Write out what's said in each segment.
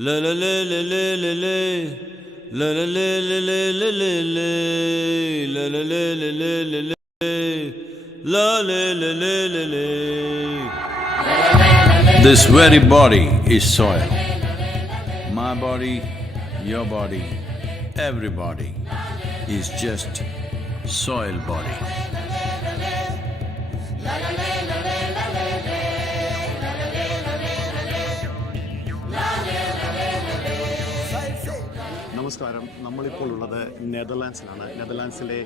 La la la la la la la. La la la la la la la la. La la la la la la la. La la la la la la. This very body is soil. My body, your body, everybody is just soil body. നമസ്കാരം. നമ്മളിപ്പോൾ ഉള്ളത് നെതർലാൻഡ്സിലാണ്. നെതർലാൻഡ്സിലെ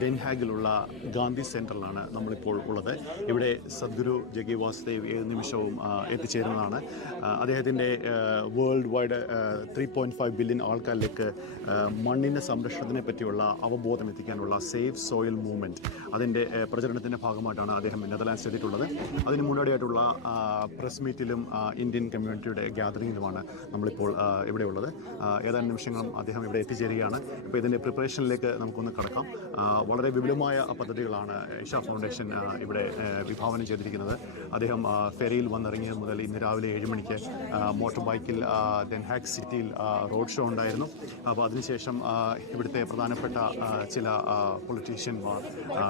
ഡെൻഹാഗിലുള്ള ഗാന്ധി സെൻറ്ററിലാണ് നമ്മളിപ്പോൾ ഉള്ളത്. ഇവിടെ സദ്ഗുരു ജഗി വാസുദേവ് ഏത് നിമിഷവും എത്തിച്ചേരുന്നതാണ്. അദ്ദേഹത്തിൻ്റെ world wide 3.5 billion ആൾക്കാരിലേക്ക് മണ്ണിൻ്റെ സംരക്ഷണത്തിനെ പറ്റിയുള്ള അവബോധം എത്തിക്കാനുള്ള സേഫ് സോയിൽ മൂവ്മെൻറ്റ് അതിൻ്റെ പ്രചരണത്തിൻ്റെ ഭാഗമായിട്ടാണ് അദ്ദേഹം നെതർലാൻഡ്സ് എത്തിയിട്ടുള്ളത്. അതിന് മുന്നോടിയായിട്ടുള്ള പ്രസ് മീറ്റിലും ഇന്ത്യൻ കമ്മ്യൂണിറ്റിയുടെ ഗ്യാതറിങ്ങിലുമാണ് നമ്മളിപ്പോൾ ഇവിടെ ഉള്ളത്. ഏതാനും നിമിഷങ്ങളും അദ്ദേഹം ഇവിടെ എത്തിച്ചേരുകയാണ്. ഇപ്പോൾ ഇതിൻ്റെ പ്രിപ്പറേഷനിലേക്ക് നമുക്കൊന്ന് കടക്കാം. വളരെ വിപുലമായ പദ്ധതികളാണ് ഇഷ ഫൗണ്ടേഷൻ ഇവിടെ വിഭാവനം ചെയ്തിരിക്കുന്നത്. അദ്ദേഹം ഫെറിയിൽ വന്നിറങ്ങിയത് മുതൽ ഇന്ന് രാവിലെ 7 മണിക്ക് മോട്ടോർ ബൈക്കിൽ ഡെൻഹാഗ് സിറ്റിയിൽ റോഡ് ഷോ ഉണ്ടായിരുന്നു. അപ്പോൾ അതിനുശേഷം ഇവിടുത്തെ പ്രധാനപ്പെട്ട ചില പൊളിറ്റീഷ്യന്മാർ,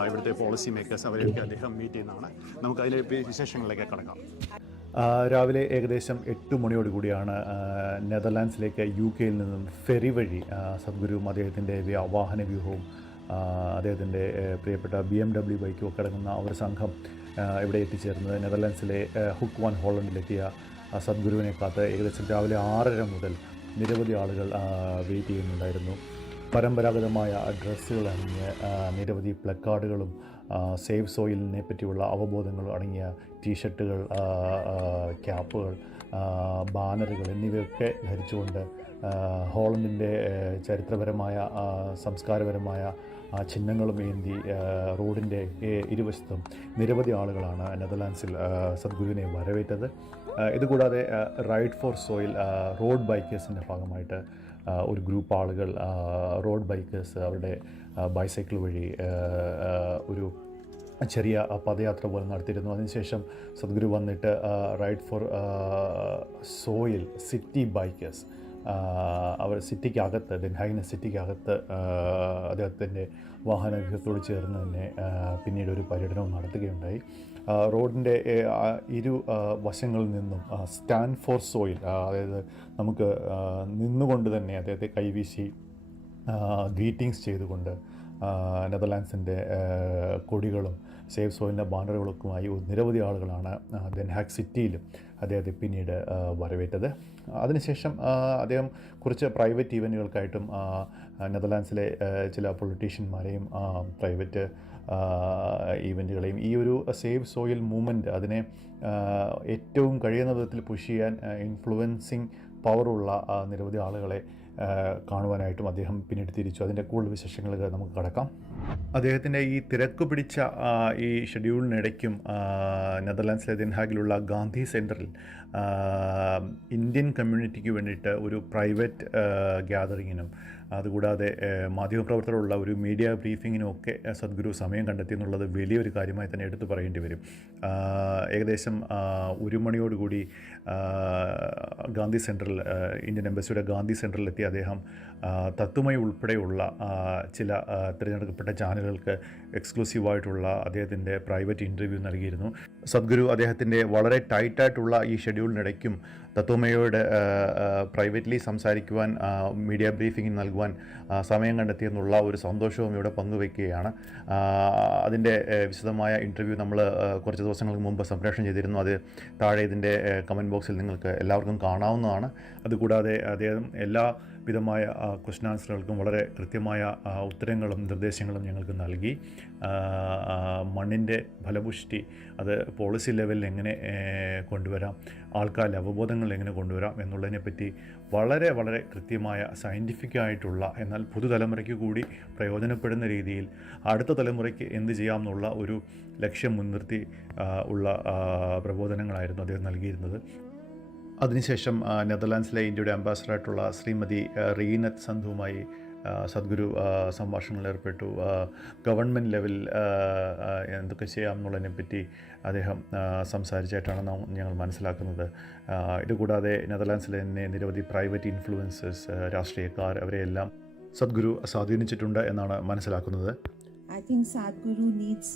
ഇവിടുത്തെ പോളിസി മേക്കേഴ്സ് അവരെയൊക്കെ അദ്ദേഹം മീറ്റ് ചെയ്യുന്നതാണ്. നമുക്ക് അതിലെ വിശേഷങ്ങളിലേക്ക് കടക്കാം. രാവിലെ ഏകദേശം 8 മണിയോടുകൂടിയാണ് നെതർലാൻഡ്സിലേക്ക് UK നിന്നും ഫെറി വഴി സദ്ഗുരുവും അദ്ദേഹത്തിൻ്റെ വാഹന വ്യൂഹവും അദ്ദേഹത്തിൻ്റെ പ്രിയപ്പെട്ട BMW ബൈക്കും ഒക്കെ അടങ്ങുന്ന ഒരു സംഘം ഇവിടെ എത്തിച്ചേർന്നത്. നെതർലാൻഡ്സിലെ ഹുക്ക് വാൻ ഹോളണ്ടിലെത്തിയ സദ്ഗുരുവിനെ കാത്ത് ഏകദേശം രാവിലെ 6:30 മുതൽ നിരവധി ആളുകൾ വെയിറ്റ് ചെയ്യുന്നുണ്ടായിരുന്നു. പരമ്പരാഗതമായ ഡ്രസ്സുകൾ അണിഞ്ഞ് നിരവധി പ്ലക്കാർഡുകളും സേവ് സോയിലിനെ പറ്റിയുള്ള അവബോധങ്ങൾ അടങ്ങിയ ടീഷർട്ടുകൾ, ക്യാപ്പുകൾ, ബാനറുകൾ എന്നിവയൊക്കെ ധരിച്ചുകൊണ്ട് ഹോളണ്ടിൻ്റെ ചരിത്രപരമായ സംസ്കാരപരമായ ചിഹ്നങ്ങളും ഏന്തി റോഡിൻ്റെ ഇരുവശത്തും നിരവധി ആളുകളാണ് നെതർലാൻഡ്സിൽ സദ്ഗുരുവിനെ വരവേറ്റത്. ഇതുകൂടാതെ റൈഡ് ഫോർ സോയിൽ റോഡ് ബൈക്കേഴ്സിൻ്റെ ഭാഗമായിട്ട് ഒരു ഗ്രൂപ്പ് ആളുകൾ റോഡ് ബൈക്കേഴ്സ് അവരുടെ ബൈസൈക്കിൾ വഴി ഒരു ചെറിയ പദയാത്ര പോലെ നടത്തിയിരുന്നു. അതിനുശേഷം സദ്ഗുരു വന്നിട്ട് ride for soil city bikers അവർ സിറ്റിക്കകത്ത്, ഡെൻഹാഗിന് സിറ്റിക്കകത്ത് അദ്ദേഹത്തിൻ്റെ വാഹനവ്യൂഹത്തോട് ചേർന്ന് തന്നെ പിന്നീട് ഒരു പര്യടനവും നടത്തുകയുണ്ടായി. റോഡിൻ്റെ ഇരു വശങ്ങളിൽ നിന്നും സ്റ്റാൻഡ് ഫോർ സോയിൽ, അതായത് നമുക്ക് നിന്നുകൊണ്ട് തന്നെ അദ്ദേഹത്തെ കൈവീശി ഗ്രീറ്റിങ്സ് ചെയ്തുകൊണ്ട് നെതർലാൻഡ്സിൻ്റെ കൊടികളും സേവ് സോയിലിൻ്റെ ബാനറുകളൊക്കെയുമായി നിരവധി ആളുകളാണ് ഡെൻഹാഗ് സിറ്റിയിലും അദ്ദേഹത്തെ പിന്നീട് വരവേറ്റത്. അതിനുശേഷം അദ്ദേഹം കുറച്ച് പ്രൈവറ്റ് ഈവൻറ്റുകൾക്കായിട്ടും നെതർലാൻഡ്സിലെ ചില പൊളിറ്റീഷ്യന്മാരെയും പ്രൈവറ്റ് ഈവൻറ്റുകളെയും ഈ ഒരു സേവ് സോയിൽ മൂവ്മെൻറ്റ് അതിനെ ഏറ്റവും കഴിയുന്ന വിധത്തിൽ പുഷ് ചെയ്യാൻ ഇൻഫ്ലുവൻസിങ് പവറുള്ള നിരവധി ആളുകളെ കാണുവാനായിട്ടും അദ്ദേഹം പിന്നീട് തിരിച്ചു. അതിൻ്റെ കൂടുതൽ വിശേഷങ്ങളിലേക്ക് നമുക്ക് കടക്കാം. അദ്ദേഹത്തിൻ്റെ ഈ തിരക്ക് പിടിച്ച ഈ ഷെഡ്യൂളിനിടയ്ക്കും നെതർലാൻഡ്സിലെ ഡെൻഹാഗിലുള്ള ഗാന്ധി സെൻറ്ററിൽ ഇന്ത്യൻ കമ്മ്യൂണിറ്റിക്ക് വേണ്ടിയിട്ട് ഒരു പ്രൈവറ്റ് ഗ്യാതറിങ്ങിനും അതുകൂടാതെ മാധ്യമപ്രവർത്തകരുള്ള ഒരു മീഡിയ ബ്രീഫിങ്ങിനും ഒക്കെ സദ്ഗുരു സമയം കണ്ടെത്തി എന്നുള്ളത് വലിയൊരു കാര്യമായി തന്നെ എടുത്തു പറയേണ്ടി വരും. ഏകദേശം 1 മണിയോടുകൂടി ഗാന്ധി സെൻറ്ററിൽ, ഇന്ത്യൻ എംബസിയുടെ ഗാന്ധി സെൻറ്ററിലെത്തി അദ്ദേഹം തത്വമയി ഉൾപ്പെടെയുള്ള ചില തിരഞ്ഞെടുക്കപ്പെട്ട ചാനലുകൾക്ക് എക്സ്ക്ലൂസീവായിട്ടുള്ള അദ്ദേഹത്തിൻ്റെ പ്രൈവറ്റ് ഇൻ്റർവ്യൂ നൽകിയിരുന്നു. സദ്ഗുരു അദ്ദേഹത്തിൻ്റെ വളരെ ടൈറ്റായിട്ടുള്ള ഈ ഷെഡ്യൂളിനിടയ്ക്കും തത്വമയോട് പ്രൈവറ്റ്ലി സംസാരിക്കുവാൻ, മീഡിയ ബ്രീഫിംഗ് നൽകുവാൻ സമയം കണ്ടെത്തിയെന്നുള്ള ഒരു സന്തോഷവും ഇവിടെ പങ്കുവയ്ക്കുകയാണ്. അതിൻ്റെ വിശദമായ ഇൻ്റർവ്യൂ നമ്മൾ കുറച്ച് ദിവസങ്ങൾക്ക് മുമ്പ് സംപ്രേഷണം ചെയ്തിരുന്നു. അത് താഴെ ഇതിൻ്റെ കമൻറ്റ് ബോക്സിൽ നിങ്ങൾക്ക് എല്ലാവർക്കും കാണാവുന്നതാണ്. അതുകൂടാതെ അദ്ദേഹം എല്ലാ വിധമായ ക്വസ്റ്റ്യൻ ആൻസറുകൾക്കും വളരെ കൃത്യമായ ഉത്തരങ്ങളും നിർദ്ദേശങ്ങളും ഞങ്ങൾക്ക് നൽകി. മണ്ണിൻ്റെ ഫലപുഷ്ടി അത് പോളിസി ലെവലിൽ എങ്ങനെ കൊണ്ടുവരാം, ആൾക്കാരിൽ അവബോധങ്ങൾ എങ്ങനെ കൊണ്ടുവരാം എന്നുള്ളതിനെപ്പറ്റി വളരെ വളരെ കൃത്യമായ സയൻറ്റിഫിക്കായിട്ടുള്ള, എന്നാൽ പുതുതലമുറയ്ക്ക് കൂടി പ്രയോജനപ്പെടുന്ന രീതിയിൽ അടുത്ത തലമുറയ്ക്ക് എന്ത് ചെയ്യാം എന്നുള്ള ഒരു ലക്ഷ്യം മുൻനിർത്തി ഉള്ള പ്രബോധനങ്ങളായിരുന്നു അദ്ദേഹം നൽകിയിരുന്നത്. അതിനുശേഷം നെതർലാൻഡ്സിലെ ഇന്ത്യയുടെ അംബാസഡറായിട്ടുള്ള ശ്രീമതി റീനത്ത് സന്ധുവുമായി സദ്ഗുരു സംഭാഷണങ്ങളിൽ ഏർപ്പെട്ടു. ഗവൺമെൻറ് ലെവൽ എന്തൊക്കെ ചെയ്യാം എന്നുള്ളതിനെപ്പറ്റി അദ്ദേഹം സംസാരിച്ചായിട്ടാണ് ഞങ്ങൾ മനസ്സിലാക്കുന്നത്. ഇതുകൂടാതെ നെതർലാൻഡ്സിലെ തന്നെ നിരവധി പ്രൈവറ്റ് ഇൻഫ്ലുവൻസേഴ്സ്, രാഷ്ട്രീയക്കാർ, അവരെയെല്ലാം സദ്ഗുരു സ്വാധീനിച്ചിട്ടുണ്ട് എന്നാണ് മനസ്സിലാക്കുന്നത്. I think Sadhguru needs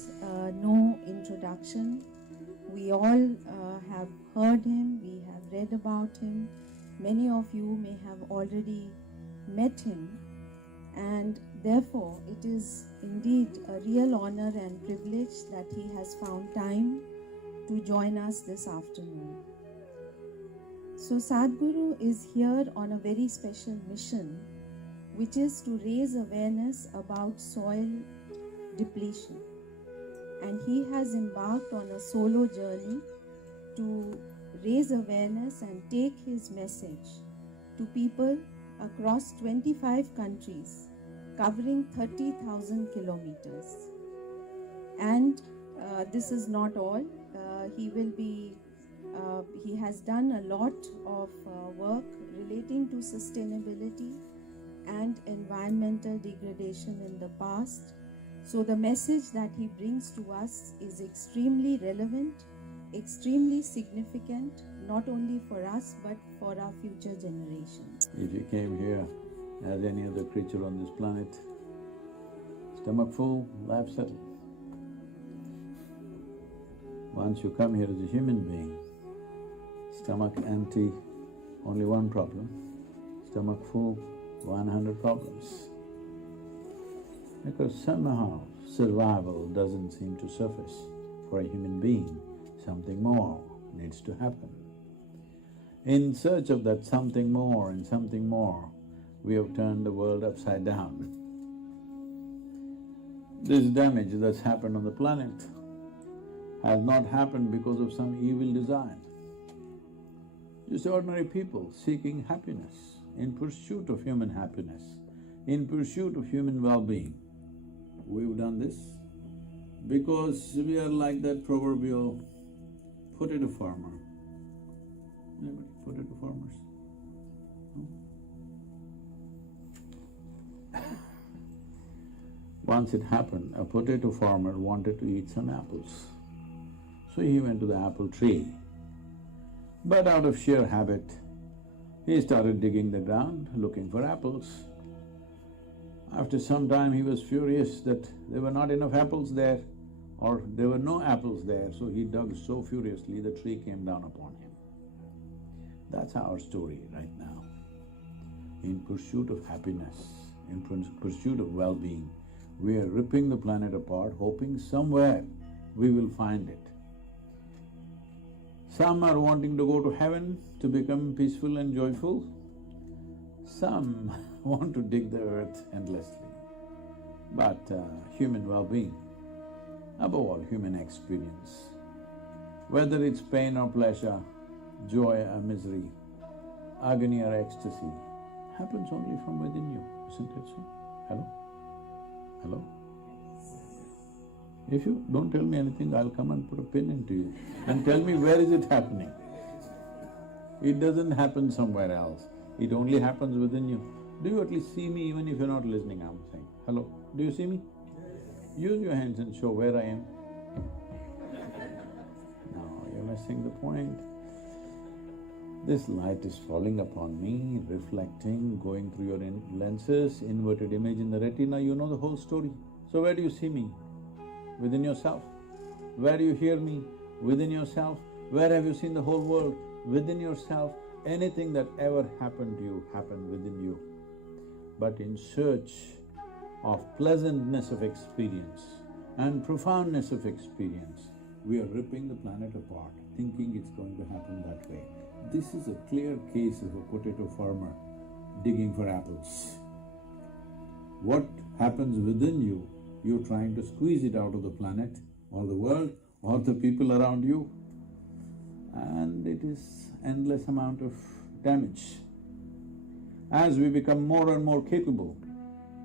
no introduction. We all have heard him, we have read about him. Many of you may have already met him, and therefore it is indeed a real honor and privilege that he has found time to join us this afternoon. So Sadhguru is here on a very special mission, which is to raise awareness about soil depletion, and he has embarked on a solo journey to raise awareness and take his message to people across 25 countries, covering 30,000 kilometers. And this is not all. He has done a lot of work relating to sustainability and environmental degradation in the past. So the message that he brings to us is extremely relevant, extremely significant, not only for us but for our future generations. If you came here as any other creature on this planet, stomach full, life settled. Once you come here as a human being, stomach empty, only one problem. Stomach full, 100 problems. Because somehow survival doesn't seem to surface. For a human being, something more needs to happen. In search of that something more and something more, we have turned the world upside down. This damage that's happened on the planet has not happened because of some evil design. Just ordinary people seeking happiness, in pursuit of human happiness, in pursuit of human well-being. We've done this because we are like that proverbial potato farmer. Anybody potato farmers? No? Once it happened, a potato farmer wanted to eat some apples. So he went to the apple tree. But out of sheer habit, he started digging the ground, looking for apples. After some time, he was furious that there were not enough apples there, or there were no apples there, so he dug so furiously the tree came down upon him. That's our story right now. In pursuit of happiness, in pursuit of well-being, we are ripping the planet apart, hoping somewhere we will find it. Some are wanting to go to heaven to become peaceful and joyful. Some want to dig the earth endlessly. But human well-being, above all human experience, whether it's pain or pleasure, joy or misery, agony or ecstasy, happens only from within you, isn't it so? Hello? Hello? If you don't tell me anything, I'll come and put a pin into you and tell me where is it happening. It doesn't happen somewhere else, it only happens within you. Do you at least see me even if you're not listening, I'm saying? Hello, do you see me? Use your hands and show where I am. No, you're missing the point. This light is falling upon me, reflecting, going through your lenses, inverted image in the retina, you know the whole story. So where do you see me? Within yourself. Where do you hear me? Within yourself. Where have you seen the whole world? Within yourself. Anything that ever happened to you happened within you. But in search of pleasantness of experience and profoundness of experience, we are ripping the planet apart, thinking it's going to happen that way. This is a clear case of a potato farmer digging for apples. What happens within you, you're trying to squeeze it out of the planet or the world or the people around you, and it is endless amount of damage. As we become more and more capable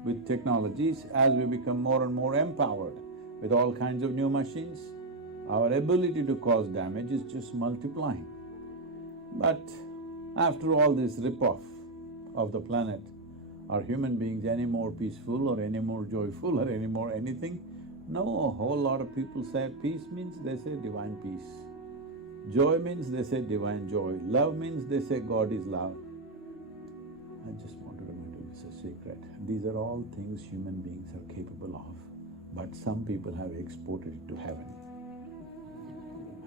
with technologies, as we become more and more empowered with all kinds of new machines, our ability to cause damage is just multiplying. But after all this rip-off of the planet, Are human beings any more peaceful or any more joyful or any more anything? No, a whole lot of people say peace means they say divine peace. Joy means they say divine joy. Love means they say God is love. I just want to remind you, it's a secret. These are all things human beings are capable of, but some people have exported it to heaven.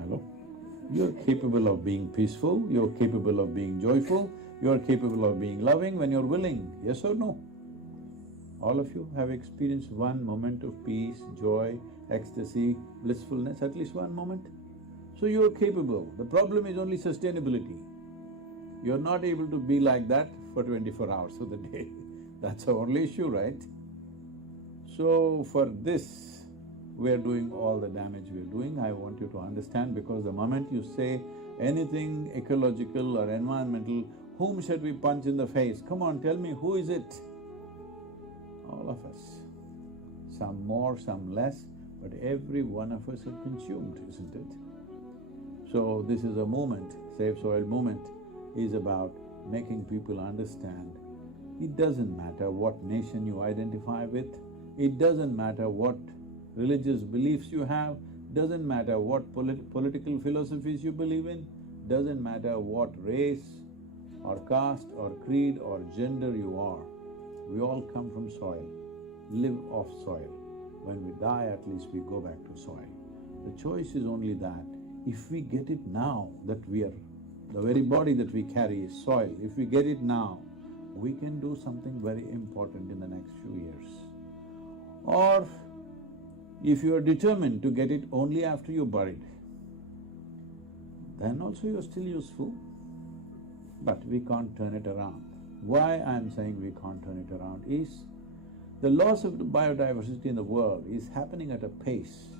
Hello? You're capable of being peaceful, you're capable of being joyful, you're capable of being loving when you're willing, yes or no? All of you have experienced one moment of peace, joy, ecstasy, blissfulness, at least one moment? So you're capable. The problem is only sustainability. You're not able to be like that for 24 hours of the day. That's the only issue, right? So for this, we're doing all the damage we're doing. I want you to understand, because the moment you say anything ecological or environmental, whom should we punch in the face? Come on, tell me, who is it? All of us. Some more, some less, but every one of us are consumed, isn't it? So this is a movement, Save Soil movement, is about making people understand it doesn't matter what nation you identify with, it doesn't matter what religious beliefs you have, doesn't matter what political philosophies you believe in, doesn't matter what race or caste or creed or gender you are, we all come from soil, live off soil. When we die, at least we go back to soil. The choice is only that if we get it now, that we are… the very body that we carry is soil, if we get it now, we can do something very important in the next few years. Or if you are determined to get it only after you're buried, then also you're still useful, but we can't turn it around. Why I'm saying we can't turn it around is, the loss of the biodiversity in the world is happening at a pace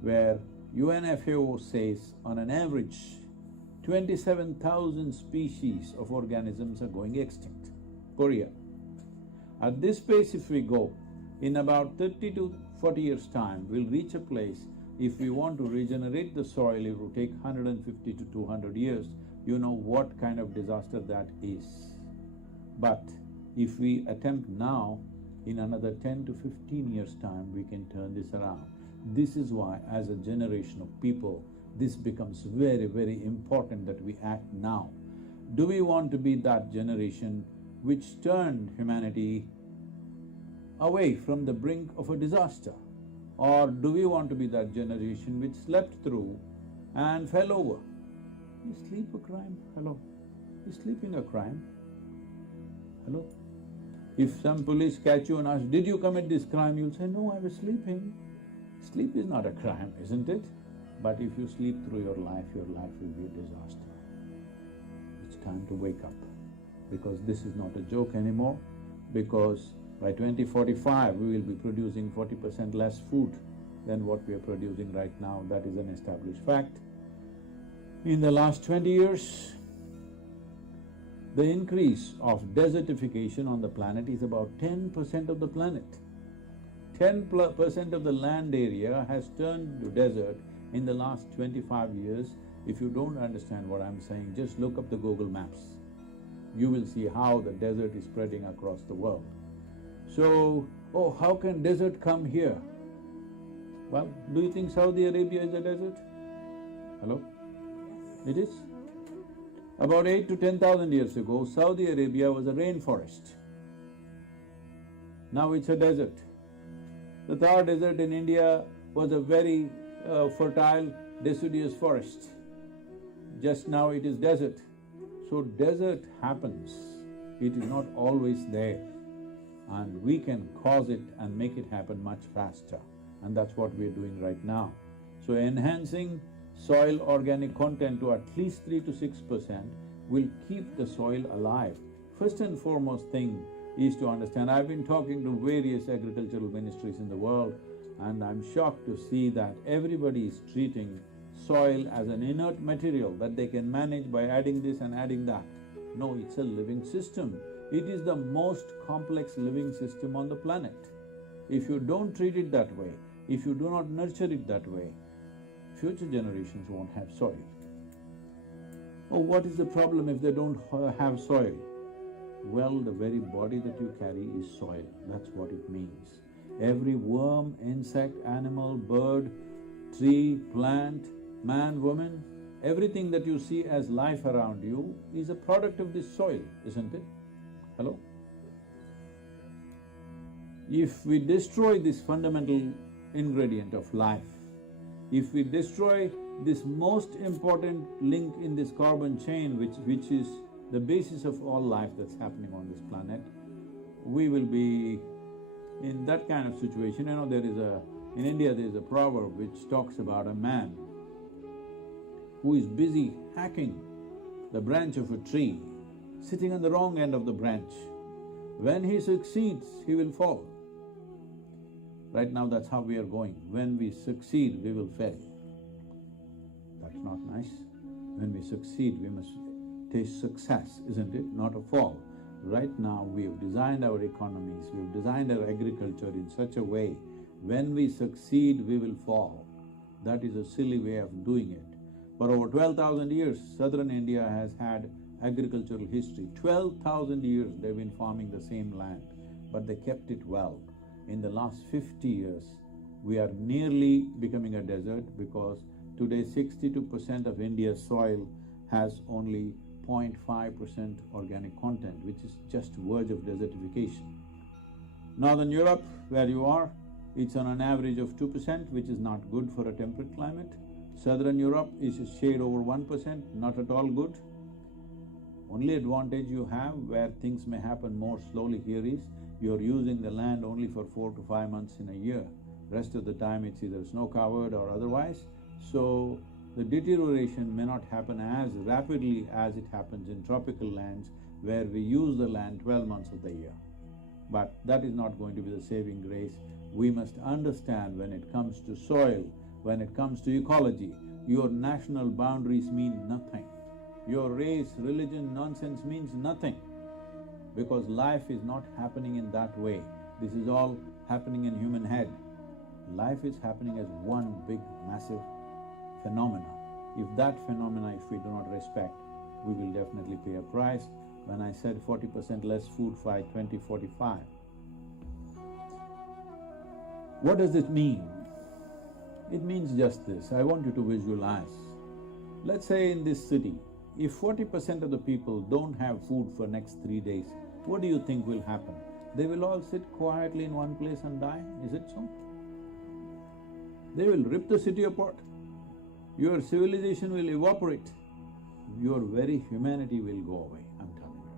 where UNFAO says on an average 27,000 species of organisms are going extinct per year. At this pace if we go, in about 30 to 40 years' time, we'll reach a place, if we want to regenerate the soil, it will take 150 to 200 years. You know what kind of disaster that is. But if we attempt now, in another 10 to 15 years' time, we can turn this around. This is why, as a generation of people, this becomes very, very important that we act now. Do we want to be that generation which turned humanity away from the brink of a disaster? Or do we want to be that generation which slept through and fell over? Is sleep a crime? Hello? Is sleeping a crime? Hello? If some police catch you and ask, did you commit this crime? You'll say, no, I was sleeping. Sleep is not a crime, isn't it? But if you sleep through your life will be a disaster. It's time to wake up, because this is not a joke anymore, because by 2045 we will be producing 40% less food than what we are producing right now. That is an established fact. In the last 20 years, the increase of desertification on the planet is about 10% of the planet. 10% of the land area has turned to desert in the last 25 years. If you don't understand what I'm saying, just look up the Google Maps. You will see how the desert is spreading across the world. So, oh, how can desert come here? Well, do you think Saudi Arabia is a desert? Hello? It is. About 8 to 10,000 years ago, Saudi Arabia was a rainforest. Now it's a desert. The Thar Desert in India was a very fertile, deciduous forest. Just now it is desert. So desert happens, it is not always there, and we can cause it and make it happen much faster, and that's what we're doing right now. So enhancing soil organic content to at least 3 to 6% will keep the soil alive. First and foremost thing is to understand, I've been talking to various agricultural ministries in the world, and I'm shocked to see that everybody is treating soil as an inert material that they can manage by adding this and adding that. No, it's a living system. It is the most complex living system on the planet. If you don't treat it that way, if you do not nurture it that way, future generations won't have soil. Oh, what is the problem if they don't have soil? Well, the very body that you carry is soil, that's what it means. Every worm, insect, animal, bird, tree, plant, man, woman, everything that you see as life around you is a product of this soil, isn't it? Hello? If we destroy this fundamental ingredient of life, if we destroy this most important link in this carbon chain which is the basis of all life that's happening on this planet, we will be in that kind of situation. You know, in India there is a proverb which talks about a man who is busy hacking the branch of a tree, sitting on the wrong end of the branch. When he succeeds, he will fall. Right now that's how we are going. When we succeed, we will fail. That's not nice. When we succeed, we must taste success, isn't it? Not a fall. Right now, we have designed our economies, we have designed our agriculture in such a way, when we succeed, we will fall. That is a silly way of doing it. For over 12,000 years, southern India has had agricultural history. 12,000 years they've been farming the same land, but they kept it well. In the last 50 years, we are nearly becoming a desert because today 62% of India's soil has only 0.5% organic content, which is just verge of desertification. Northern Europe, where you are, it's on an average of 2%, which is not good for a temperate climate. Southern Europe is a shade over 1%, not at all good. Only advantage you have where things may happen more slowly here is, you're using the land only for 4 to 5 months in a year. Rest of the time it's either snow-covered or otherwise, so the deterioration may not happen as rapidly as it happens in tropical lands where we use the land 12 months of the year. But that is not going to be the saving grace. We must understand when it comes to soil, when it comes to ecology, your national boundaries mean nothing. Your race, religion, nonsense means nothing, because life is not happening in that way. This is all happening in human head. Life is happening as one big, massive phenomena. If that phenomena, if we do not respect, we will definitely pay a price. When I said 40% less food by 2045, what does it mean? It means just this. I want you to visualize. Let's say in this city, if 40% of the people don't have food for next 3 days, what do you think will happen? They will all sit quietly in one place and die, is it so? They will rip the city apart. Your civilization will evaporate. Your very humanity will go away, I'm telling you.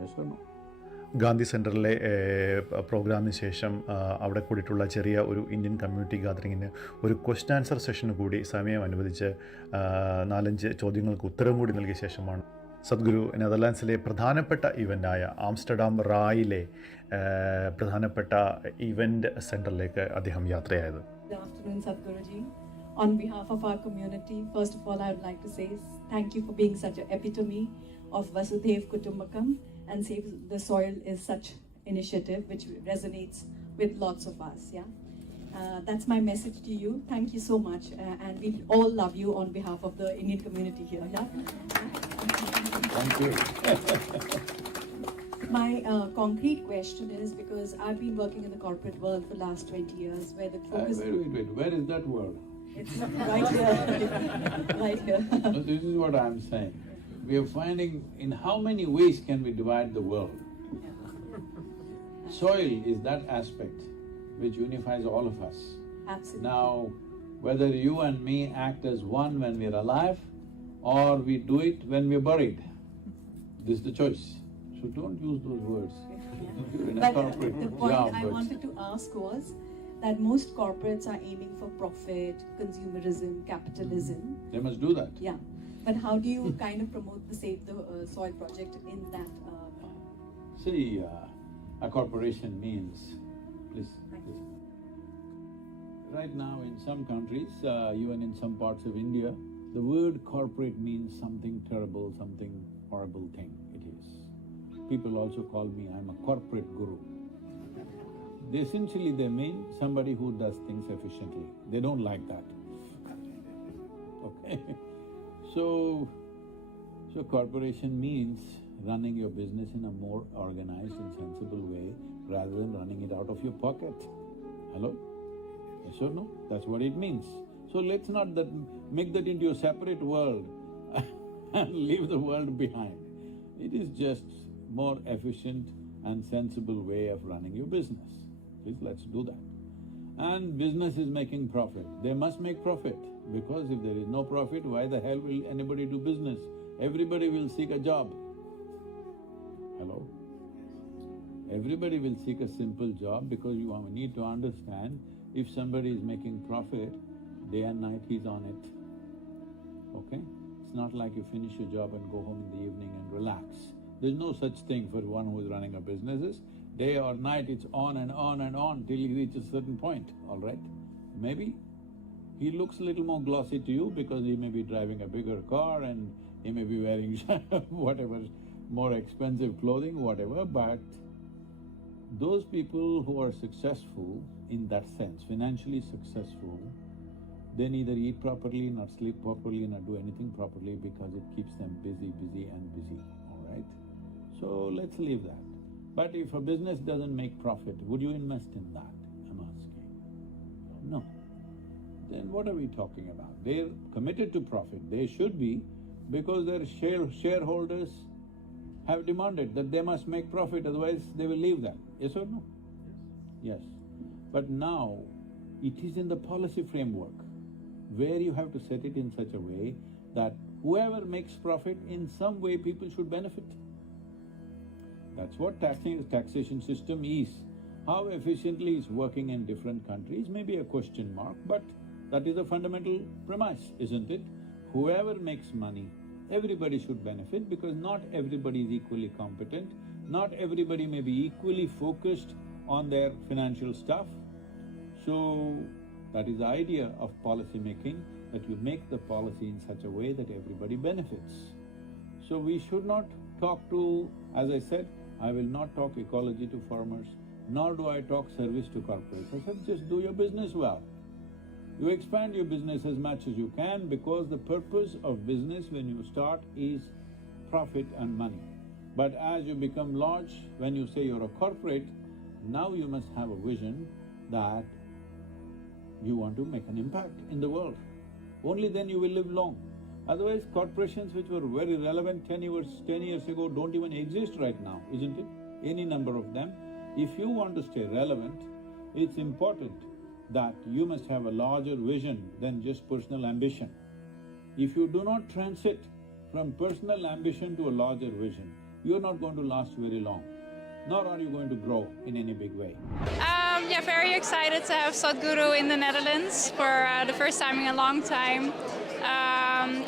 Yes or no? Gandhi സെൻറ്ററിലെ പ്രോഗ്രാമിന് ശേഷം അവിടെ കൂടിയിട്ടുള്ള ചെറിയ ഒരു Indian community ഗാദറിങ്ങിന് ഒരു question answer സെഷന് കൂടി സമയം അനുവദിച്ച് 4-5 ചോദ്യങ്ങൾക്ക് ഉത്തരം കൂടി നൽകിയ ശേഷമാണ് സദ്ഗുരു നെതർലാൻഡ്സിലെ പ്രധാനപ്പെട്ട ഇവൻ്റായ ആംസ്റ്റർഡാം റായിലെ പ്രധാനപ്പെട്ട ഇവൻ്റ് സെൻറ്ററിലേക്ക് അദ്ദേഹം യാത്രയായത്. Good afternoon, Sadhguruji. On behalf of our community, first of all, I would like to say thank you for being such an epitome of Vasudhaiv Kutumbakam, and Save the Soil is such initiative which resonates with lots of us, yeah. That's my message to you. Thank you so much, and we all love you on behalf of the Indian community here, yeah. Thank you. My concrete question is, because I've been working in the corporate world for the last 20 years, where the focus… Wait, where is that word? It's right here, right here. No, this is what I'm saying. We are finding in how many ways can we divide the world. Soil is that aspect which unifies all of us. Absolutely. Now, whether you and me act as one when we're alive or we do it when we're buried, this is the choice. So don't use those words. You're in a But corporate the point job, I wanted to ask was that most corporates are aiming for profit, consumerism, capitalism. They must do that. Yeah. But how do you kind of promote the Save the Soil project in that? See, a corporation means… Please, listen. Right now in some countries, even in some parts of India, the word corporate means something terrible, something horrible thing. It is. People also call me, I'm a corporate guru. Essentially they mean somebody who does things efficiently. They don't like that. Okay? So corporation means running your business in a more organized and sensible way rather than running it out of your pocket. Hello? Yes or no? That's what it means. So let's not make that into a separate world and leave the world behind. It is just more efficient and sensible way of running your business. Please, let's do that. And business is making profit. They must make profit, because if there is no profit, why the hell will anybody do business? Everybody will seek a job. Hello? Everybody will seek a simple job, because you need to understand, if somebody is making profit, day and night he's on it. Okay? It's not like you finish your job and go home in the evening and relax. There's no such thing for one who is running a business. Day or night, it's on and on and on till he reaches a certain point, all right? Maybe he looks a little more glossy to you because he may be driving a bigger car and he may be wearing whatever, more expensive clothing, whatever, but those people who are successful in that sense, financially successful, they neither eat properly, nor sleep properly, nor do anything properly because it keeps them busy, busy and busy, all right? So let's leave that. But if a business doesn't make profit, would you invest in that, I'm asking? No. Then what are we talking about? They're committed to profit, they should be, because their shareholders have demanded that they must make profit, otherwise they will leave that, yes or no? Yes. But now, it is in the policy framework, where you have to set it in such a way that whoever makes profit, in some way people should benefit. That's what taxation system is. How efficiently it's working in different countries may be a question mark, but that is the fundamental premise, isn't it? Whoever makes money, everybody should benefit, because not everybody is equally competent, not everybody may be equally focused on their financial stuff. So, that is the idea of policy making, that you make the policy in such a way that everybody benefits. So we should not talk to, as I said, I will not talk ecology to farmers, nor do I talk service to corporates. I said, just do your business well. You expand your business as much as you can, because the purpose of business when you start is profit and money. But as you become large, when you say you're a corporate, now you must have a vision that you want to make an impact in the world. Only then you will live long. Otherwise, corporations which were very relevant 10 years ago don't even exist right now, isn't it? Any number of them. If you want to stay relevant, it's important that you must have a larger vision than just personal ambition. If you do not transit from personal ambition to a larger vision, you're not going to last very long, nor are you going to grow in any big way. Yeah, very excited to have Sadhguru in the Netherlands for the first time in a long time.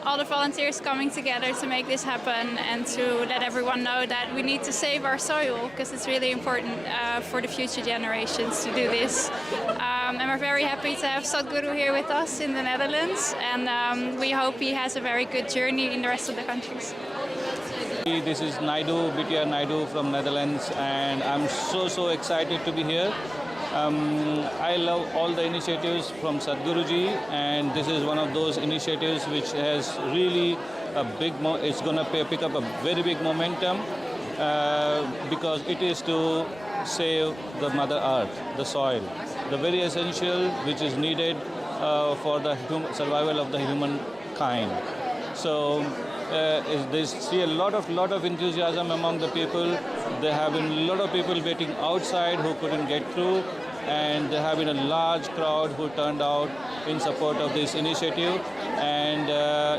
All the volunteers coming together to make this happen and to let everyone know that we need to save our soil, because it's really important for the future generations to do this. And we're very happy to have Sadhguru here with us in the Netherlands, and we hope he has a very good journey in the rest of the countries. This is BTR Naidu from Netherlands, and I'm so excited to be here. I love all the initiatives from Sadhguruji, and this is one of those initiatives which has really a big, it's going to pick up a very big momentum because it is to save the Mother Earth, the soil, the very essential which is needed for the survival of the humankind. So they see a lot of enthusiasm among the people. There have been a lot of people waiting outside who couldn't get through, and there have been a large crowd who turned out in support of this initiative. And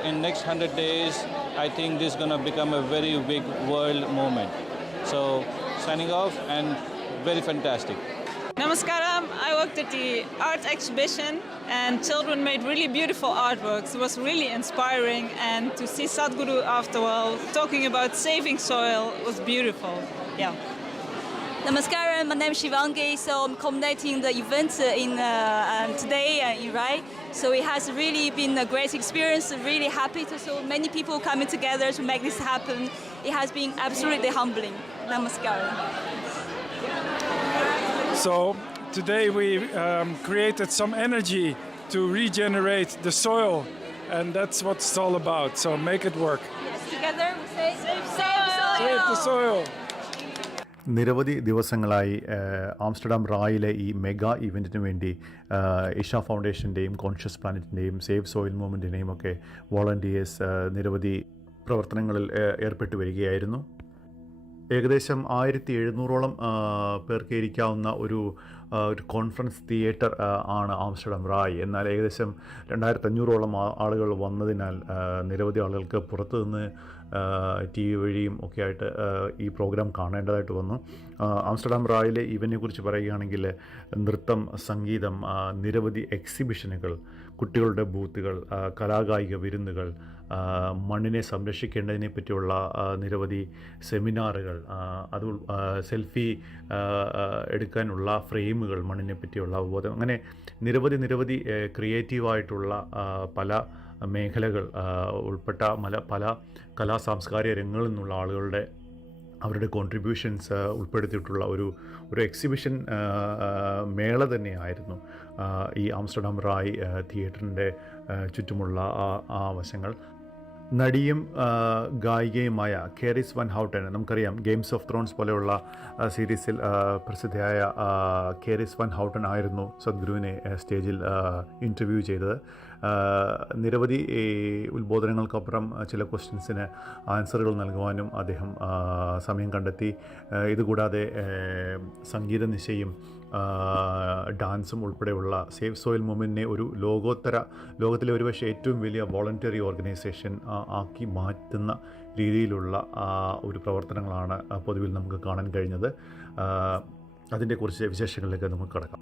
in next 100 days, I think this is going to become a very big world movement. So, signing off, and very fantastic. Namaskaram. I worked at the art exhibition, and children made really beautiful artworks. It was really inspiring, and to see Sadhguru after all talking about saving soil was beautiful. Yeah. Namaskaram, my name is Shivangi, so I'm coordinating the event today in Rai. So it has really been a great experience, really happy to so many people coming together to make this happen. It has been absolutely humbling. Namaskaram. So today we created some energy to regenerate the soil, and that's what it's all about, so make it work. Yes, together we say, save soil! Save the soil. നിരവധി ദിവസങ്ങളായി Amsterdam റായിലെ ഈ mega ഇവൻറ്റിന് വേണ്ടി Isha ഫൗണ്ടേഷൻ്റെയും conscious പ്ലാനറ്റിൻ്റെയും save soil മൂവ്മെൻറ്റിൻ്റെയും ഒക്കെ volunteers നിരവധി പ്രവർത്തനങ്ങളിൽ ഏർപ്പെട്ടു വരികയായിരുന്നു. ഏകദേശം 1700ഓളം പേർക്ക് ഇരിക്കാവുന്ന ഒരു കോൺഫറൻസ് തിയേറ്റർ ആണ് ആംസ്റ്റർഡാം റായ്. എന്നാൽ ഏകദേശം 2500ഓളം ആളുകൾ വന്നതിനാൽ നിരവധി ആളുകൾക്ക് പുറത്തു നിന്ന് TV വഴിയും ഒക്കെ ആയിട്ട് ഈ പ്രോഗ്രാം കാണേണ്ടതായിട്ട് വന്നു. ആംസ്റ്റർഡാം റായിലെ ഇവൻറ്റിനെ കുറിച്ച് പറയുകയാണെങ്കിൽ നൃത്തം, സംഗീതം, നിരവധി എക്സിബിഷനുകൾ, കുട്ടികളുടെ ബൂത്തുകൾ, കലാകായിക വിരുന്നുകൾ, മണ്ണിനെ സംരക്ഷിക്കേണ്ടതിനെ പറ്റിയുള്ള നിരവധി സെമിനാറുകൾ, അത് സെൽഫി എടുക്കാനുള്ള ഫ്രെയിമുകൾ, മണ്ണിനെ പറ്റിയുള്ള അവബോധം, അങ്ങനെ നിരവധി ക്രിയേറ്റീവായിട്ടുള്ള പല മേഖലകൾ ഉൾപ്പെട്ട പല കലാ സാംസ്കാരിക രംഗങ്ങളിൽ നിന്നുള്ള ആളുകളുടെ അവരുടെ കോൺട്രിബ്യൂഷൻസ് ഉൾപ്പെടുത്തിയിട്ടുള്ള ഒരു എക്സിബിഷൻ മേള തന്നെയായിരുന്നു ഈ ആംസ്റ്റർഡാം റായ് തിയേറ്ററിൻ്റെ ചുറ്റുമുള്ള ആ വശങ്ങൾ. നടിയും ഗായികയുമായ കേരിസ് വൻ ഹൗട്ടൻ, നമുക്കറിയാം ഗെയിംസ് ഓഫ് ത്രോൺസ് പോലെയുള്ള സീരീസിൽ പ്രസിദ്ധയായ കേരിസ് വൻ ഹൗട്ടൻ ആയിരുന്നു സദ്ഗുരുവിനെ സ്റ്റേജിൽ ഇൻ്റർവ്യൂ ചെയ്തത്. നിരവധി ഉത്ബോധനങ്ങൾക്കപ്പുറം ചില ക്വസ്റ്റ്യൻസിന് ആൻസറുകൾ നൽകുവാനും അദ്ദേഹം സമയം കണ്ടെത്തി. ഇതുകൂടാതെ സംഗീത നിശയും ഡാൻസും ഉൾപ്പെടെയുള്ള സേവ് സോയിൽ മൂവ്മെൻറ്റിനെ ഒരു ലോകത്തിലെ ഒരുപക്ഷെ ഏറ്റവും വലിയ വോളണ്ടറി ഓർഗനൈസേഷൻ ആക്കി മാറ്റുന്ന രീതിയിലുള്ള ഒരു പ്രവർത്തനങ്ങളാണ് പൊതുവിൽ നമുക്ക് കാണാൻ കഴിഞ്ഞത്. അതിൻ്റെ കുറച്ച് വിശേഷങ്ങളിലേക്ക് നമുക്ക് കടക്കാം.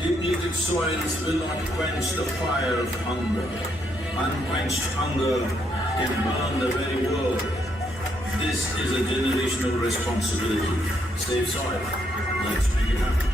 Depleted soils will not quench the fire of hunger. Unquenched hunger can burn the very world. This is a generational responsibility. Save soil. Let's make it happen.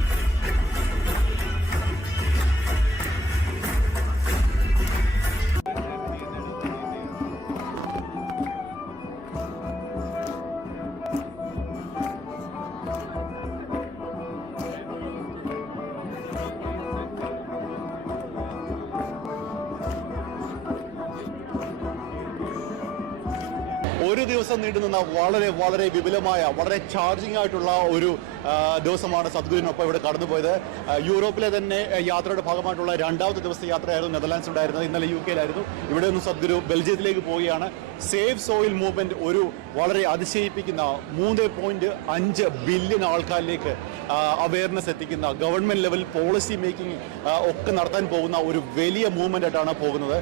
ഒരു ദിവസം നീണ്ടുനിന്ന വളരെ വളരെ വിപുലമായ വളരെ ചാർജിംഗ് ആയിട്ടുള്ള ഒരു ദിവസമാണ് സദ്ഗുരുവിനൊപ്പം ഇവിടെ കടന്നുപോയത്. യൂറോപ്പിലെ തന്നെ യാത്രയുടെ ഭാഗമായിട്ടുള്ള രണ്ടാമത്തെ ദിവസത്തെ യാത്രയായിരുന്നു നെതർലാൻഡ്സ് ഉണ്ടായിരുന്നത്. ഇന്നലെ UK-യിലായിരുന്നു. ഇവിടെ നിന്ന് സദ്ഗുരു ബെൽജിയത്തിലേക്ക് പോവുകയാണ്. സേവ് സോയിൽ മൂവ്മെന്റ് ഒരു വളരെ അതിശയിപ്പിക്കുന്ന 3.5 ബില്യൺ ആൾക്കാരിലേക്ക് അവയർനെസ് എത്തിക്കുന്ന, ഗവൺമെന്റ് ലെവൽ പോളിസി മേക്കിംഗ് ഒക്കെ നടത്താൻ പോകുന്ന ഒരു വലിയ മൂവ്മെന്റ് ആയിട്ടാണ് പോകുന്നത്.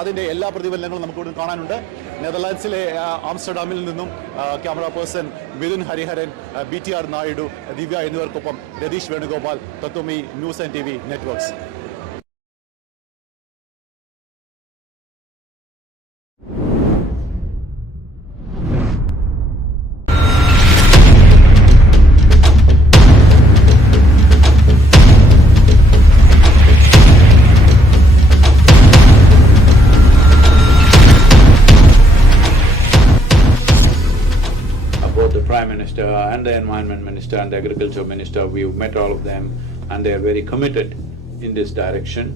അതിന്റെ എല്ലാ പ്രതിഫലനങ്ങളും നമുക്കിവിടെ കാണാനുണ്ട്. നെതർലാൻഡ്സിലെ ആംസ്റ്റർഡാമിൽ നിന്നും camera person Mithun Hariharan, BTR Naidu, Divya എന്നിവർക്കൊപ്പം Ratheesh Venugopal, Tatwamayi news and TV networks. Prime Minister and the Environment Minister and the Agriculture Minister, we've met all of them and they are very committed in this direction.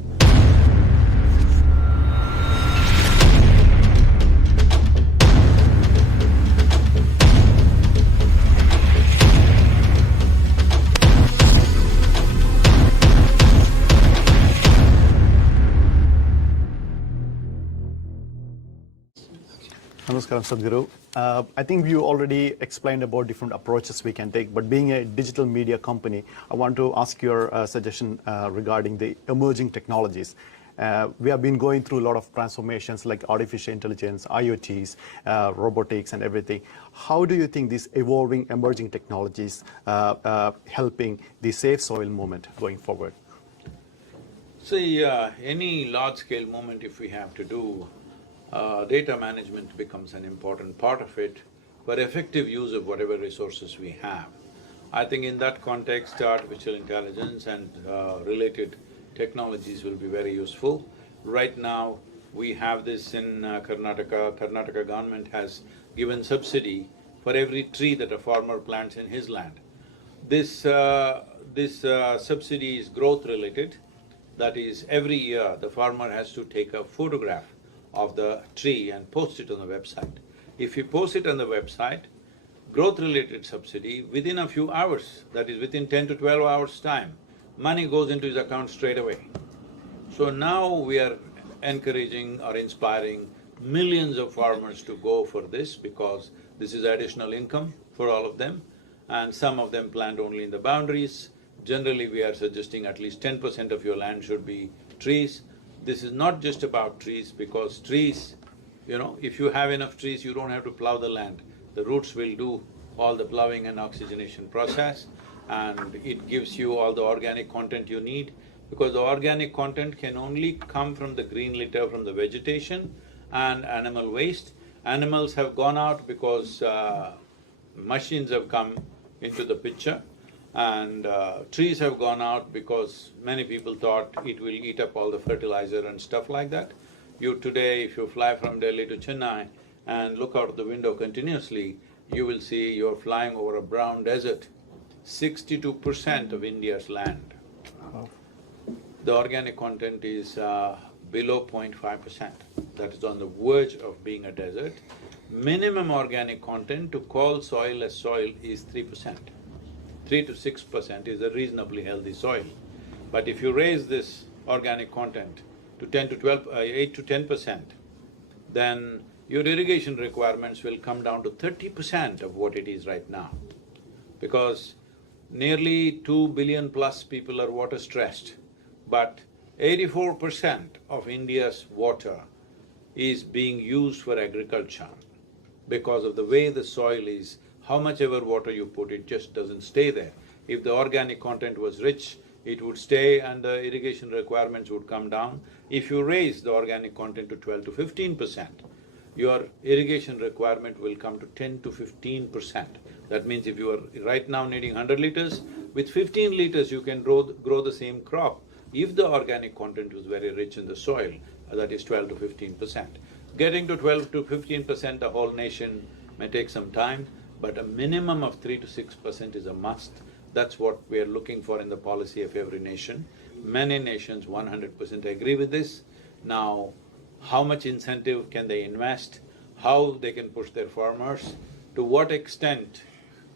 Namaskaram, Sadhguru. I think you already explained about different approaches we can take, but being a digital media company, I want to ask your suggestion regarding the emerging technologies. We have been going through a lot of transformations like artificial intelligence, IoTs, robotics and everything. How do you think these evolving emerging technologies helping the safe soil movement going forward? See, any large-scale movement if we have to do, data management becomes an important part of it for effective use of whatever resources we have. I think in that context, artificial intelligence and related technologies will be very useful. Right now, we have this in Karnataka. Karnataka government has given subsidy for every tree that a farmer plants in his land. This subsidy is growth-related. That is, every year the farmer has to take a photograph of the tree and post it on the website. If you post it on the website, growth-related subsidy, within a few hours, that is within 10 to 12 hours' time, money goes into his account straight away. So now we are encouraging or inspiring millions of farmers to go for this because this is additional income for all of them, and some of them plant only in the boundaries. Generally, we are suggesting at least 10% of your land should be trees. This is not just about trees because trees, if you have enough trees, you don't have to plow the land. The roots will do all the plowing and oxygenation process, and it gives you all the organic content you need, because the organic content can only come from the green litter from the vegetation and animal waste. Animals have gone out because machines have come into the picture, and trees have gone out because many people thought it will eat up all the fertilizer and stuff like that. You today, if you fly from Delhi to Chennai and look out the window continuously, you will see you're flying over a brown desert. 62% of India's land. The organic content is below 0.5%. That is on the verge of being a desert. Minimum organic content to call soil as soil is 3%. 3 to 6% is a reasonably healthy soil. But if you raise this organic content to 8 to 10%, then your irrigation requirements will come down to 30% of what it is right now. Because nearly 2 billion plus people are water stressed, but 84% of India's water is being used for agriculture because of the way the soil is. How much ever water you put, it just doesn't stay there. If the organic content was rich, it would stay and the irrigation requirements would come down. If you raise the organic content to 12 to 15%, your irrigation requirement will come to 10 to 15%. That means if you are right now needing 100 liters, with 15 liters you can grow the same crop. If the organic content was very rich in the soil, that is 12 to 15%. Getting to 12 to 15%, the whole nation may take some time, but a minimum of 3 to 6% is a must. That's what we are looking for in the policy of every nation. Many nations 100% agree with this. Now, how much incentive can they invest? how they can push their farmers, to what extent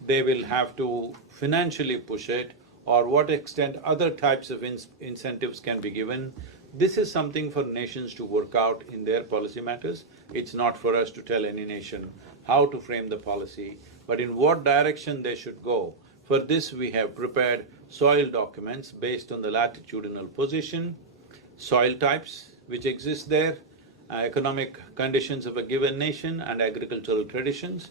they will have to financially push it, or what extent other types of incentives can be given. This is something for nations to work out in their policy matters. It's not for us to tell any nation how to frame the policy, but in what direction they should go. For this, we have prepared soil documents based on the latitudinal position, soil types which exist there, economic conditions of a given nation and agricultural traditions.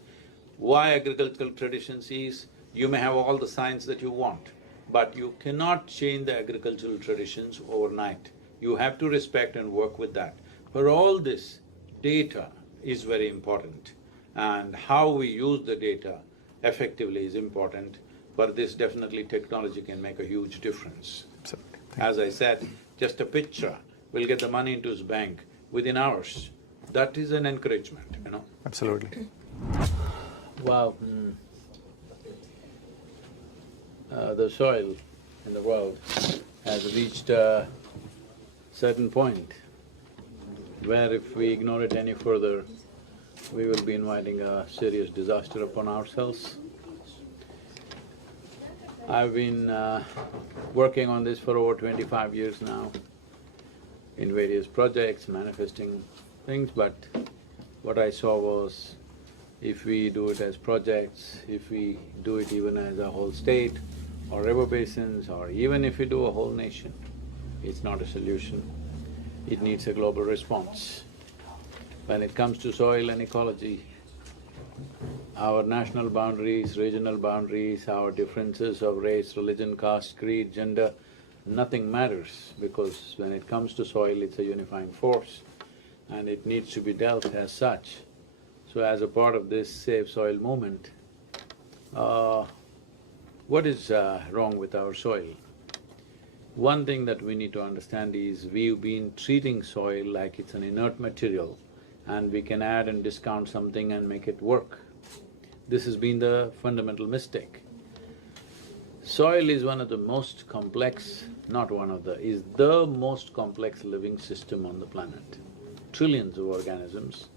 Why agricultural traditions is, you may have all the science that you want, but you cannot change the agricultural traditions overnight. You have to respect and work with that. For all this, data is very important, and how we use the data effectively is important. But this definitely technology can make a huge difference. As I said, just a picture will get the money into his bank within hours. That is an encouragement, you know. Absolutely. Wow. The soil in the world has reached a certain point where if we ignore it any further, we will be inviting a serious disaster upon ourselves. I've been working on this for over 25 years now in various projects, manifesting things, but what I saw was, if we do it as projects, if we do it even as a whole state or river basins, or even if we do a whole nation, it's not a solution. It needs a global response. When it comes to soil and ecology, our national boundaries, regional boundaries, our differences of race, religion, caste, creed, gender, nothing matters, because when it comes to soil, it's a unifying force and it needs to be dealt as such. So as a part of this Save Soil movement, what is wrong with our soil? One thing that we need to understand is, we've been treating soil like it's an inert material and we can add and discount something and make it work. This has been the fundamental mistake. Soil is one of the most complex, not one of the, is the most complex living system on the planet. Trillions of organisms,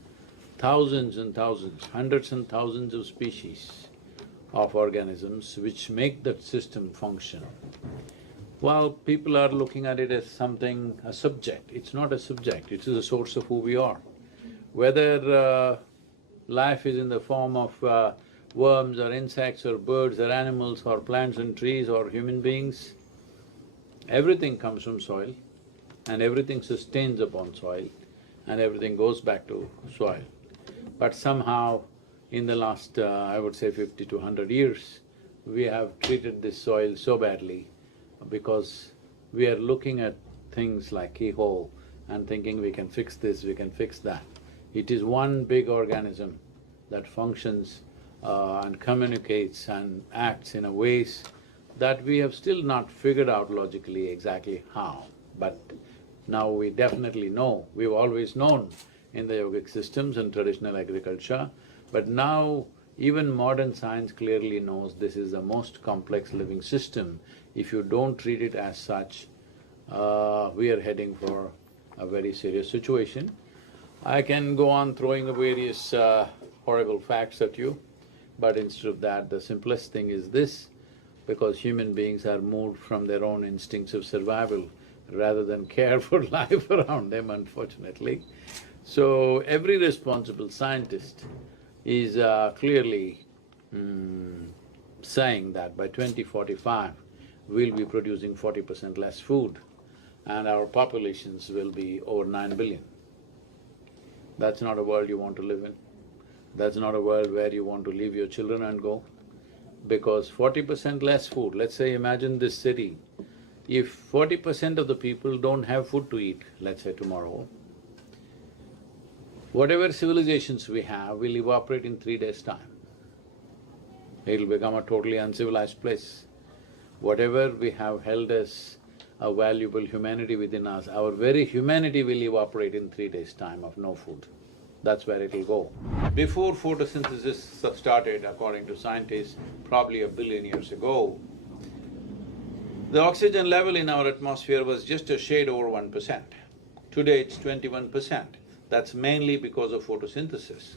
thousands and thousands, hundreds and thousands of species of organisms which make that system function. While people are looking at it as something, a subject, it's not a subject, it is a source of who we are. Whether life is in the form of worms or insects or birds or animals or plants and trees or human beings, everything comes from soil and everything sustains upon soil and everything goes back to soil. But somehow in the last, I would say 50 to 100 years, we have treated this soil so badly because we are looking at things like keyhole and thinking we can fix this, we can fix that. It is one big organism that functions and communicates and acts in a ways that we have still not figured out logically exactly how. But now we definitely know, we've always known in the yogic systems and traditional agriculture, but now even modern science clearly knows this is the most complex living system. If you don't treat it as such, we are heading for a very serious situation. I can go on throwing various horrible facts at you, but instead of that, the simplest thing is this, because human beings are moved from their own instincts of survival rather than care for life around them, unfortunately. So every responsible scientist is clearly saying that by 2045, we'll be producing 40% less food and our populations will be over 9 billion. That's not a world you want to live in. That's not a world where you want to leave your children and go, because 40% less food, let's say imagine this city, if 40% of the people don't have food to eat, let's say tomorrow, whatever civilizations we have will evaporate in 3 days' time. It'll become a totally uncivilized place. Whatever we have held as a valuable humanity within us, our very humanity will evaporate in 3 days' time of no food. That's where it'll go. Before photosynthesis started, according to scientists, probably 1 billion years ago, the oxygen level in our atmosphere was just a shade over 1%. Today it's 21%. That's mainly because of photosynthesis.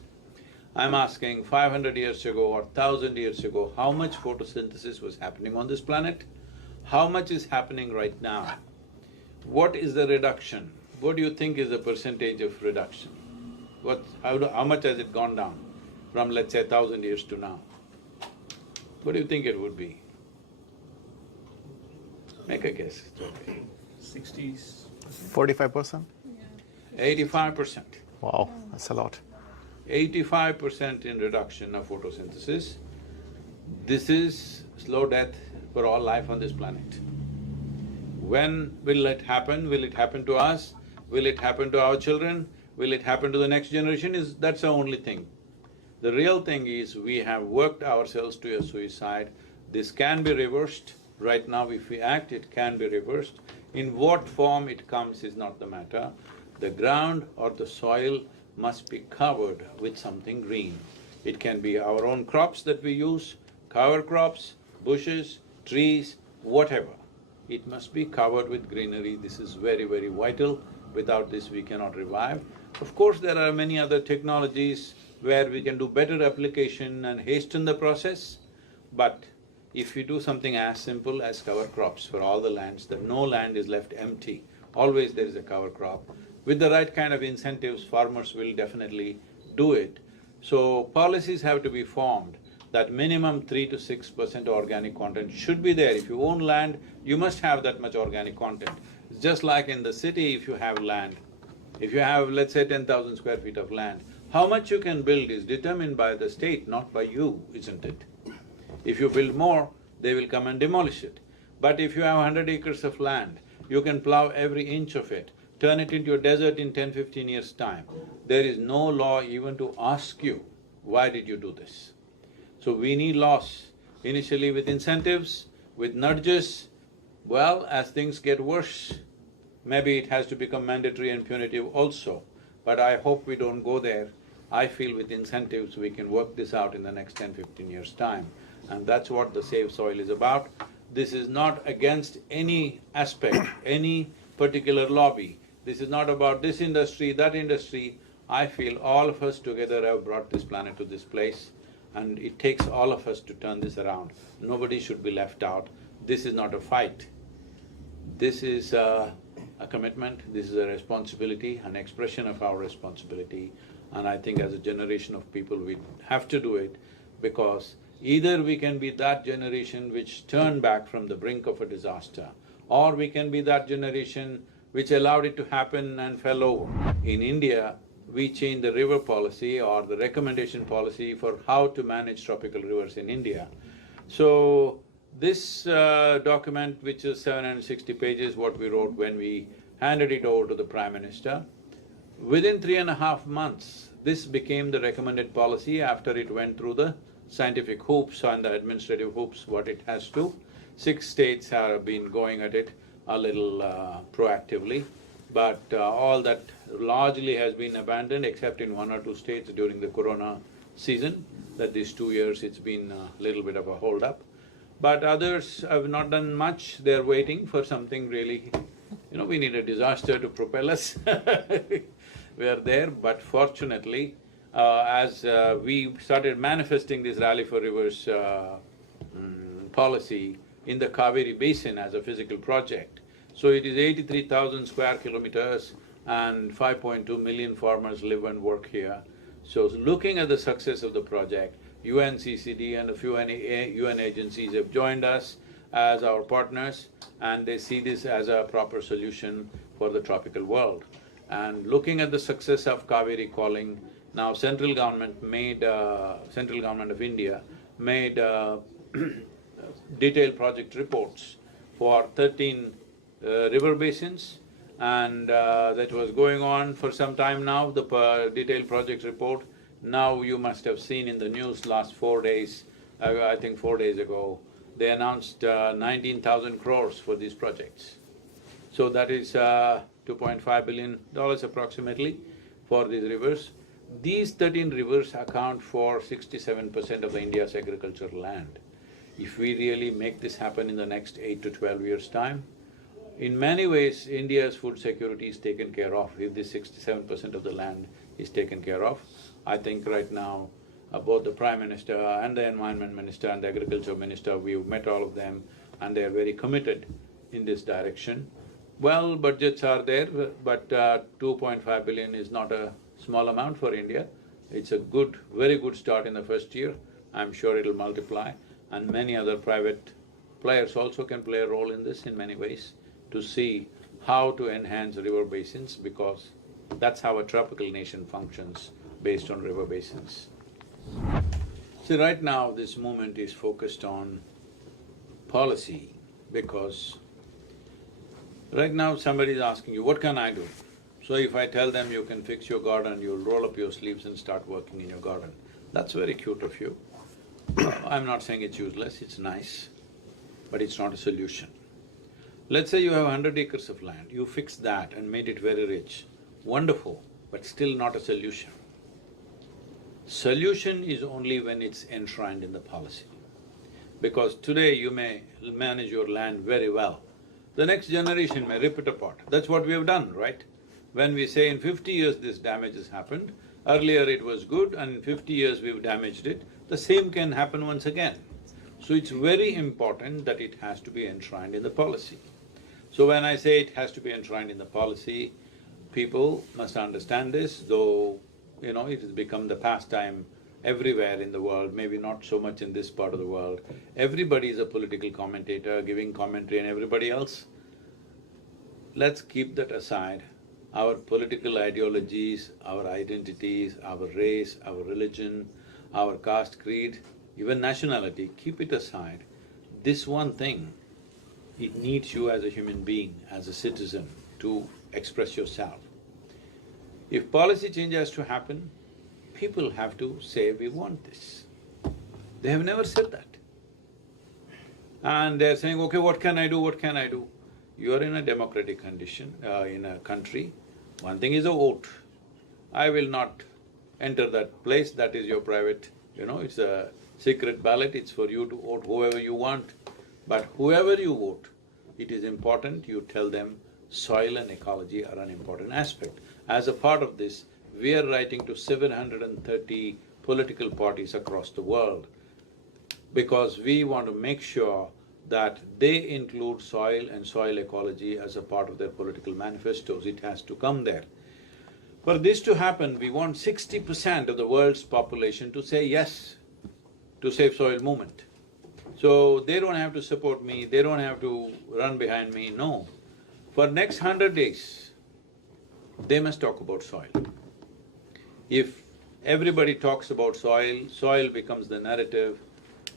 I'm asking 500 years ago or 1000 years ago, how much photosynthesis was happening on this planet? How much is happening right now? What is the reduction? What do you think is the percentage of reduction? How much has it gone down from, let's say, 1000 years to now? What do you think it would be? Make a guess, it's okay. 60s. 45%? 85%. Wow, that's a lot. 85% in reduction of photosynthesis. This is slow death for all life on this planet. When will it happen? Will it happen to us? Will it happen to our children? Will it happen to the next generation? That's the only thing. The real thing is we have worked ourselves to a suicide. This can be reversed. Right now if we act, it can be reversed. In what form it comes is not the matter. The ground or the soil must be covered with something green. It can be our own crops that we use, cover crops, bushes, trees, whatever. It must be covered with greenery. This is very, very vital. Without this we cannot revive. Of course, there are many other technologies where we can do better application and hasten the process, but if you do something as simple as cover crops for all the lands, that no land is left empty, always there is a cover crop. With the right kind of incentives, farmers will definitely do it. So policies have to be formed that minimum 3 to 6% organic content should be there. If you own land, you must have that much organic content. It's just like in the city, if you have land, if you have, let's say, 10,000 square feet of land, how much you can build is determined by the state, not by you, isn't it? If you build more, they will come and demolish it. But if you have 100 acres of land, you can plow every inch of it, turn it into a desert in 10–15 years' time. There is no law even to ask you, why did you do this? So we need laws, initially with incentives, with nudges. Well, as things get worse, maybe it has to become mandatory and punitive also. But I hope we don't go there. I feel with incentives we can work this out in the next 10–15 years' time. And that's what the Save Soil is about. This is not against any aspect, any particular lobby. This is not about this industry, that industry. I feel all of us together have brought this planet to this place, and it takes all of us to turn this around. Nobody should be left out. This is not a fight. This is a commitment, this is a responsibility, an expression of our responsibility. And I think as a generation of people, we have to do it, because either we can be that generation which turned back from the brink of a disaster, or we can be that generation which allowed it to happen and fell over. In India, we changed the river policy or the recommendation policy for how to manage tropical rivers in India. So, this document, which is 760 pages, what we wrote when we handed it over to the Prime Minister, within 3.5 months, this became the recommended policy after it went through the scientific hoops and the administrative hoops what it has to. 6 states have been going at it a little proactively, but all that largely has been abandoned except in 1 or 2 states during the corona season, that these 2 years it's been a little bit of a hold-up. But others have not done much, they're waiting for something really… we need a disaster to propel us we are there, but fortunately, as we started manifesting this Rally for Rivers policy in the Kaveri Basin as a physical project. So it is 83,000 square kilometers and 5.2 million farmers live and work here. So looking at the success of the project, UNCCD and a few UN agencies have joined us as our partners, and they see this as a proper solution for the tropical world. And looking at the success of Kaveri calling, now central government of India made detailed project reports for 13 river basins, and that was going on for some time now, the detailed project report. Now you must have seen in the news last 4 days, I think 4 days ago, they announced 19,000 crores for these projects. So that is $2.5 billion approximately for these rivers. These 13 rivers account for 67% of India's agricultural land. If we really make this happen in the next 8 to 12 years' time, In many ways, India's food security is taken care of if this 67% of the land is taken care of. I think right now, both the Prime Minister and the Environment Minister and the Agriculture Minister, we've met all of them and they are very committed in this direction. Well, budgets are there, but 2.5 billion is not a small amount for India. It's a good, very good start in the first year. I'm sure it'll multiply, and many other private players also can play a role in this in many ways to see how to enhance river basins, because that's how a tropical nation functions, based on river basins. See, right now this movement is focused on policy, because right now somebody is asking you, what can I do? So if I tell them you can fix your garden, you'll roll up your sleeves and start working in your garden. That's very cute of you. I'm not saying it's useless, it's nice, but it's not a solution. Let's say you have 100 acres of land, you fixed that and made it very rich. Wonderful, but still not a solution. Solution is only when it's enshrined in the policy. Because today you may manage your land very well, the next generation may rip it apart. That's what we have done, right? When we say in 50 years this damage has happened, earlier it was good and in 50 years we've damaged it, the same can happen once again. So it's very important that it has to be enshrined in the policy. So when I say it has to be enshrined in the policy, people must understand this, though, it has become the pastime everywhere in the world, maybe not so much in this part of the world. Everybody is a political commentator, giving commentary on everybody else. Let's keep that aside. Our political ideologies, our identities, our race, our religion, our caste, creed, even nationality, keep it aside. This one thing, it needs you as a human being, as a citizen, to express yourself. If policy change has to happen, people have to say, we want this. They have never said that. And they're saying, okay, what can I do, what can I do? You are in a democratic condition, in a country. One thing is a vote. I will not enter that place, that is your private, it's a secret ballot, it's for you to vote whoever you want. But whoever you vote, it is important you tell them soil and ecology are an important aspect. As a part of this, we are writing to 730 political parties across the world, because we want to make sure that they include soil and soil ecology as a part of their political manifestos. It has to come there. For this to happen, we want 60% of the world's population to say yes to Save Soil movement. So they don't have to support me, they don't have to run behind me, no. For next 100 days, they must talk about soil. If everybody talks about soil, soil becomes the narrative,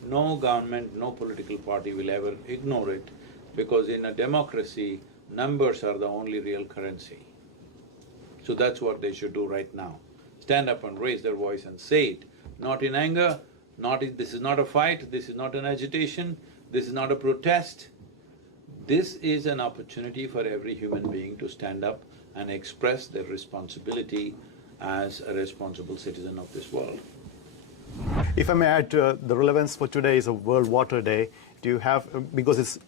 no government, no political party will ever ignore it, because in a democracy, numbers are the only real currency. So that's what they should do right now. Stand up and raise their voice and say it, not in anger, this is not a fight, this is not an agitation, this is not a protest. This is an opportunity for every human being to stand up and express their responsibility as a responsible citizen of this world. If I may add, the relevance for today is a World Water Day. Do you have, because it's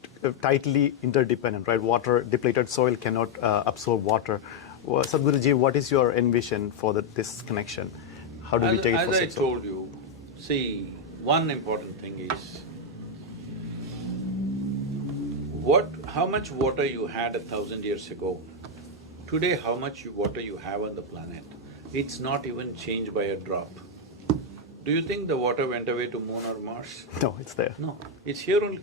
tightly interdependent, right? Water, depleted soil cannot absorb water. Well, Sadhguruji, what is your envision for this connection? How do we take it for As I told you, see, one important thing is, how much water you had 1,000 years ago, today how much water you have on the planet, it's not even changed by a drop. Do you think the water went away to Moon or Mars? No, it's there. No, it's here only.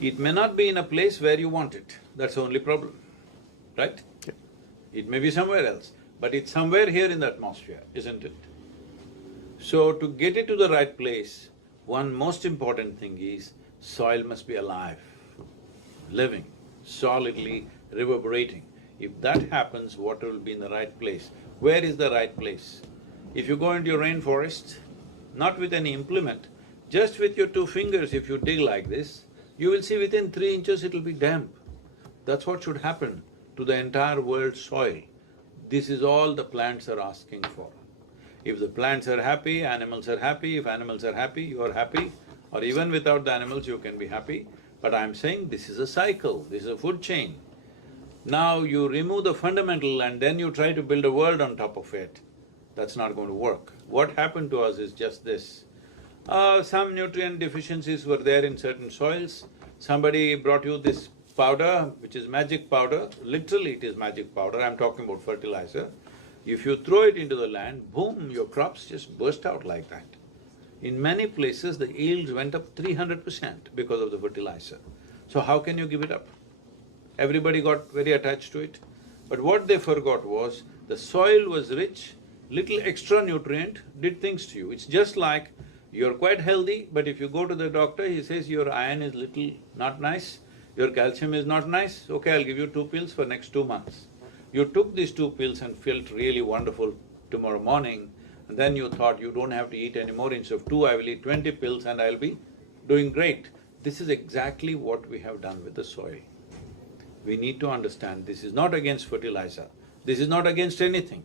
It may not be in a place where you want it, that's the only problem, right? Yeah. It may be somewhere else, but it's somewhere here in the atmosphere, isn't it? So to get it to the right place, one most important thing is soil must be alive, living, solidly reverberating. If that happens, water will be in the right place. Where is the right place? If you go into your rainforest, not with any implement, just with your 2 fingers, if you dig like this, you will see within 3 inches it'll be damp. That's what should happen to the entire world's soil. This is all the plants are asking for. If the plants are happy, animals are happy, if animals are happy, you are happy, or even without the animals you can be happy. But I'm saying this is a cycle, this is a food chain. Now you remove the fundamental and then you try to build a world on top of it. That's not going to work. What happened to us is just this. Some nutrient deficiencies were there in certain soils. Somebody brought you this powder, which is magic powder. Literally it is magic powder, I'm talking about fertilizer. If you throw it into the land, boom, your crops just burst out like that. In many places, the yields went up 300% because of the fertilizer. So how can you give it up? Everybody got very attached to it. But what they forgot was, the soil was rich, little extra nutrient did things to you. It's just like you're quite healthy, but if you go to the doctor, he says your iron is little not nice, your calcium is not nice, okay, I'll give you 2 pills for next 2 months. You took these 2 pills and felt really wonderful tomorrow morning, and then you thought you don't have to eat anymore, instead of 2 I will eat 20 pills and I'll be doing great. This is exactly what we have done with the soil. We need to understand this is not against fertilizer, this is not against anything.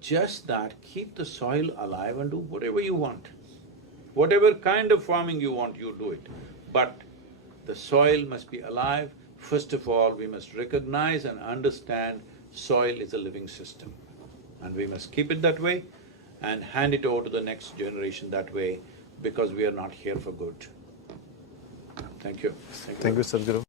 Just that keep the soil alive and do whatever you want. Whatever kind of farming you want, you do it. But the soil must be alive. First of all, we must recognize and understand soil is a living system. And we must keep it that way and hand it over to the next generation that way, because we are not here for good. Thank you. Thank you, Sadhguru.